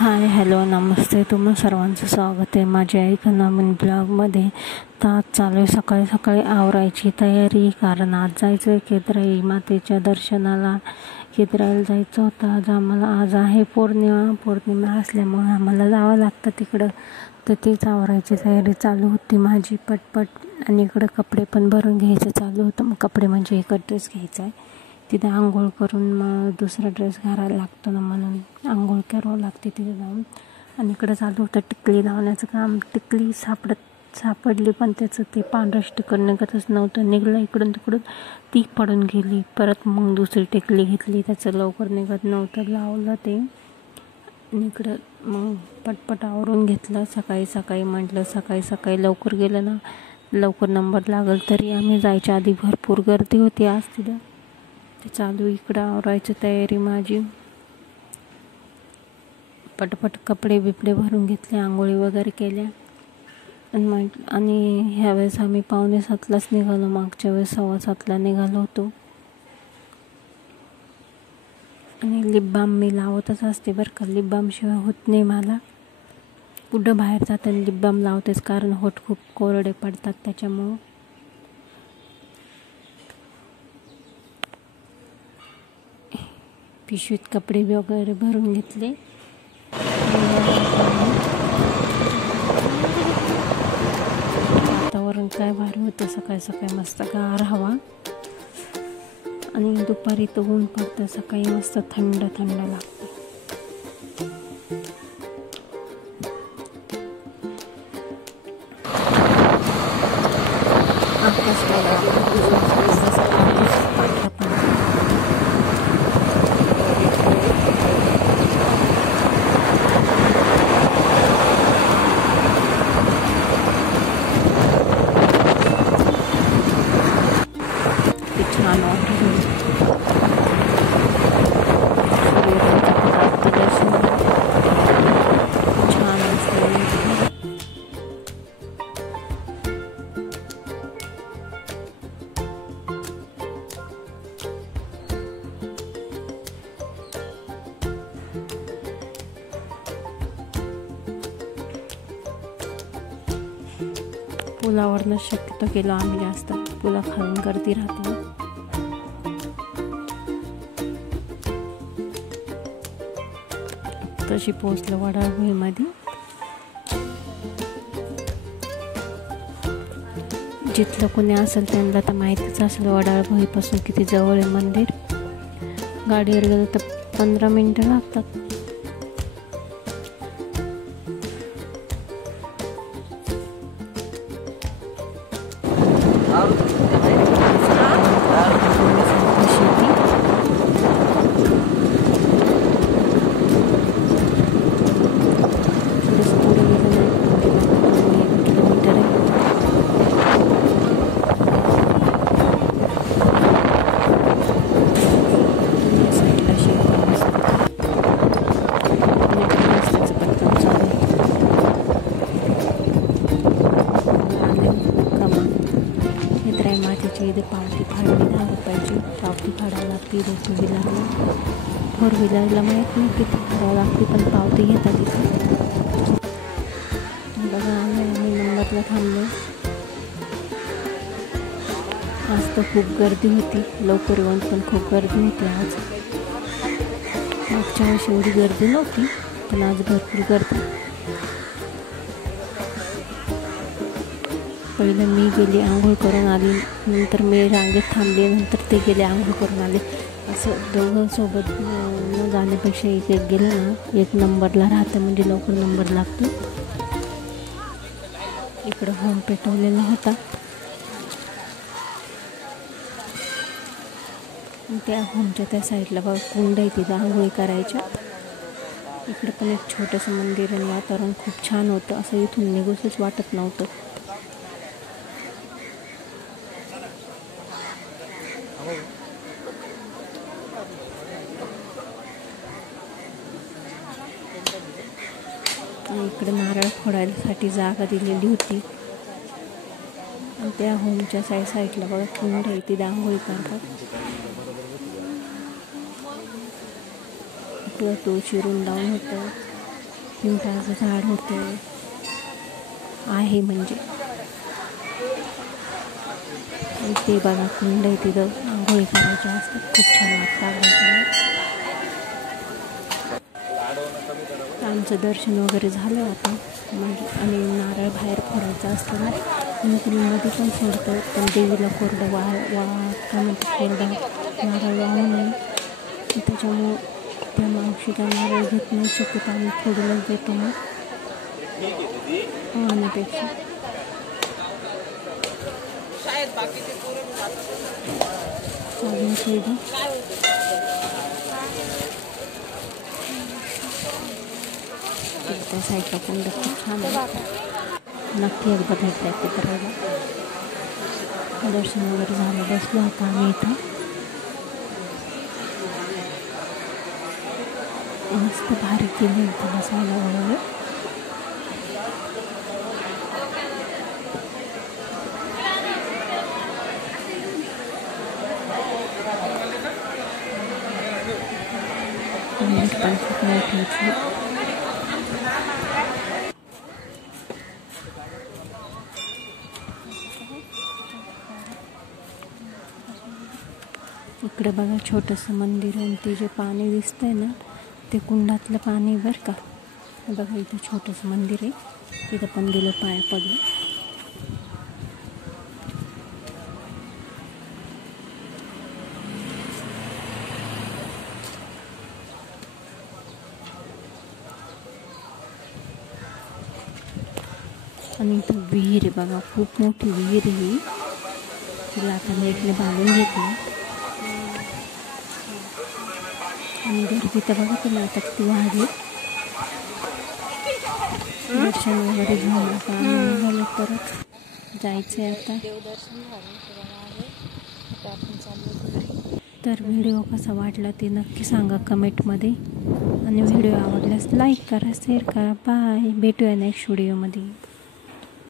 Hi hello नमस्ते, तुम्हा सर्वांचं स्वागत आहे माझ्या एका नवीन ब्लॉगमध्ये. तर आज चालू आहे सकाळी सकाळी आवरायची तयारी, कारण आज जायचं आहे केद्राई मातेच्या दर्शनाला. केद्राईला जायचं होतं आज आम्हाला. आज आहे पौर्णिमा असल्यामुळे आम्हाला जावं लागतं तिकडं. तर तीच आवरायची तयारी चालू होती माझी पटपट. आणि इकडं कपडे पण भरून घ्यायचं चालू होतं. मग कपडे म्हणजे एकच ड्रेस घ्यायचा आहे, तिथे आंघोळ करून मग दुसरा ड्रेस घालायला लागतो ना, म्हणून आंघोळ करावं लागते तिथे जाऊन. आणि इकडं चालू होतं टिकली लावण्याचं काम. टिकली सापडली पण त्याचं ते पांढरं स्टिकर निघतच नव्हतं. निघलं इकडून तिकडून, ती पडून गेली. परत मग दुसरी टिकली घेतली, त्याचं लवकर निघत नव्हतं, लावलं ते. आणि इकडं मग पटपट आवरून घेतलं. सकाळी सकाळी म्हटलं सकाळी सकाळी लवकर गेलं ना लवकर नंबर लागल. तरी आम्ही जायच्या आधी भरपूर गर्दी होती आज तिथं. ते चालू इकडं आवरायची तयारी माझी. पटपट कपडे बिपडे भरून घेतले, आंघोळी वगैरे केल्या. आणि ह्यावेळेस आम्ही 6:45लाच निघालो. मागच्या वेळेस 7:15ला निघालो होतो. आणि लिप बाम मी लावतच असते बरं का. लिप बाम शिवाय होत नाही मला. कुठं बाहेर जाताना लिप बाम लावतेच, कारण होठ खूप कोरडे पडतात त्याच्यामुळं. पिशवीत कपडे वगैरे भरून घेतले. वातावरण काय भारी होतं सकाळी सकाळी, मस्त गार हवा. आणि दुपारी तर ऊन पडतं, सकाळी मस्त थंड थंड लागतं. आकाश छान वाटतं. छान असतं. पुलावरनं शक्यतो गेलो आम्ही जास्त. पुलाखालून गर्दी राहते. तशी पोचलं वडाळभोईमध्ये. जिथलं कोणी असेल त्यांना तर माहितीच असेल वडाळभोईपासून किती जवळ आहे मंदिर. गाडीवर गेलं तर 15 मिनिटं लागतात. इथे पावती फाडली 10 रुपयाची पावती फाडायला लागते. 2 व्हीलरला, 4 व्हीलरला माहीत नाही किती फाडावं लागते, पण पावती घेतात इथे. बघा आम्ही नंबरला थांबलो. आज तर खूप गर्दी होती, लवकर येऊन पण खूप गर्दी होती आज. मागच्या वेळेस एवढी गर्दी नव्हती, पण आज भरपूर गर्दी. पहिलं मी गेली, आंघोळ करून आली. नंतर मी रांगेत थांबली, नंतर ते गेले आंघोळ करून आले. असं दोघं सोबत न जाण्यापेक्षा एक गेलं ना, एक नंबरला राहतं म्हणजे लवकर नंबर लागतो. इकडं होम पेटवलेला होता. त्या होमच्या त्या साईडला बघा कुंड आहे, तिथं आंघोळी करायच्या. इकडं पण एक छोटंसं मंदिर आणि वातावरण खूप छान होतं. असं इथून निघूसच वाटत नव्हतं. इकडे नारळ फोडायसाठी जागा दिलेली होती. आणि त्या होमच्या साईडला बघा कुंड आहे, तिथे आंघोळी करतात. इकडं तुळशी वृंदावन होतं. पिंपळाचं झाड होतं आहे म्हणजे. ते बघा कुंड आहे, तिथं आंघोळी करायच्या असतात, खूप छान वाटतं. आमचं दर्शन वगैरे झालं आता म्हणजे. आणि नारळ बाहेर फोडायचं असतं ना, मध्ये पण सोडतं, पण देवीला कोरडं काय म्हणतात, कोरडं नारळ वाहू नये, त्याच्यामुळं त्या मावशी काय नारळ घेत नाही, शक्यतो आम्ही फोडूनच देतो मग वाहण्यापेक्षा. त्या साईडला कुंड खूप छान आहे, नक्की एकदा भेट द्यायची करायला. दर्शन वगैरे झालं, बसलो आता आम्ही इथं. मस्त भारी केलं इथं बसायला वगैरे. पण खूप मोठी. इकडे बघा छोटंसं मंदिर आहे, ते जे पाणी दिसतंय ना, ते कुंडातलं पाणी बरं का. बघा इथं छोटंसं मंदिर आहे, तिथं पण गेलं पाया पडलं. आणि इथं विहीर आहे बघा, खूप मोठी विहीर आहे. तिला आता नेटने बांधून घेतली. आणि गर्दी तर बघा तुम्ही आता किती वाढली. दर्शन वगैरे झालं, आता आम्ही झालं परत जायचं आहे आता. तर व्हिडिओ कसा वाटला ते नक्की सांगा कमेंटमध्ये. आणि व्हिडिओ आवडल्यास लाईक करा, शेअर करा. बाय, भेटूया नेक्स्ट व्हिडिओमध्ये.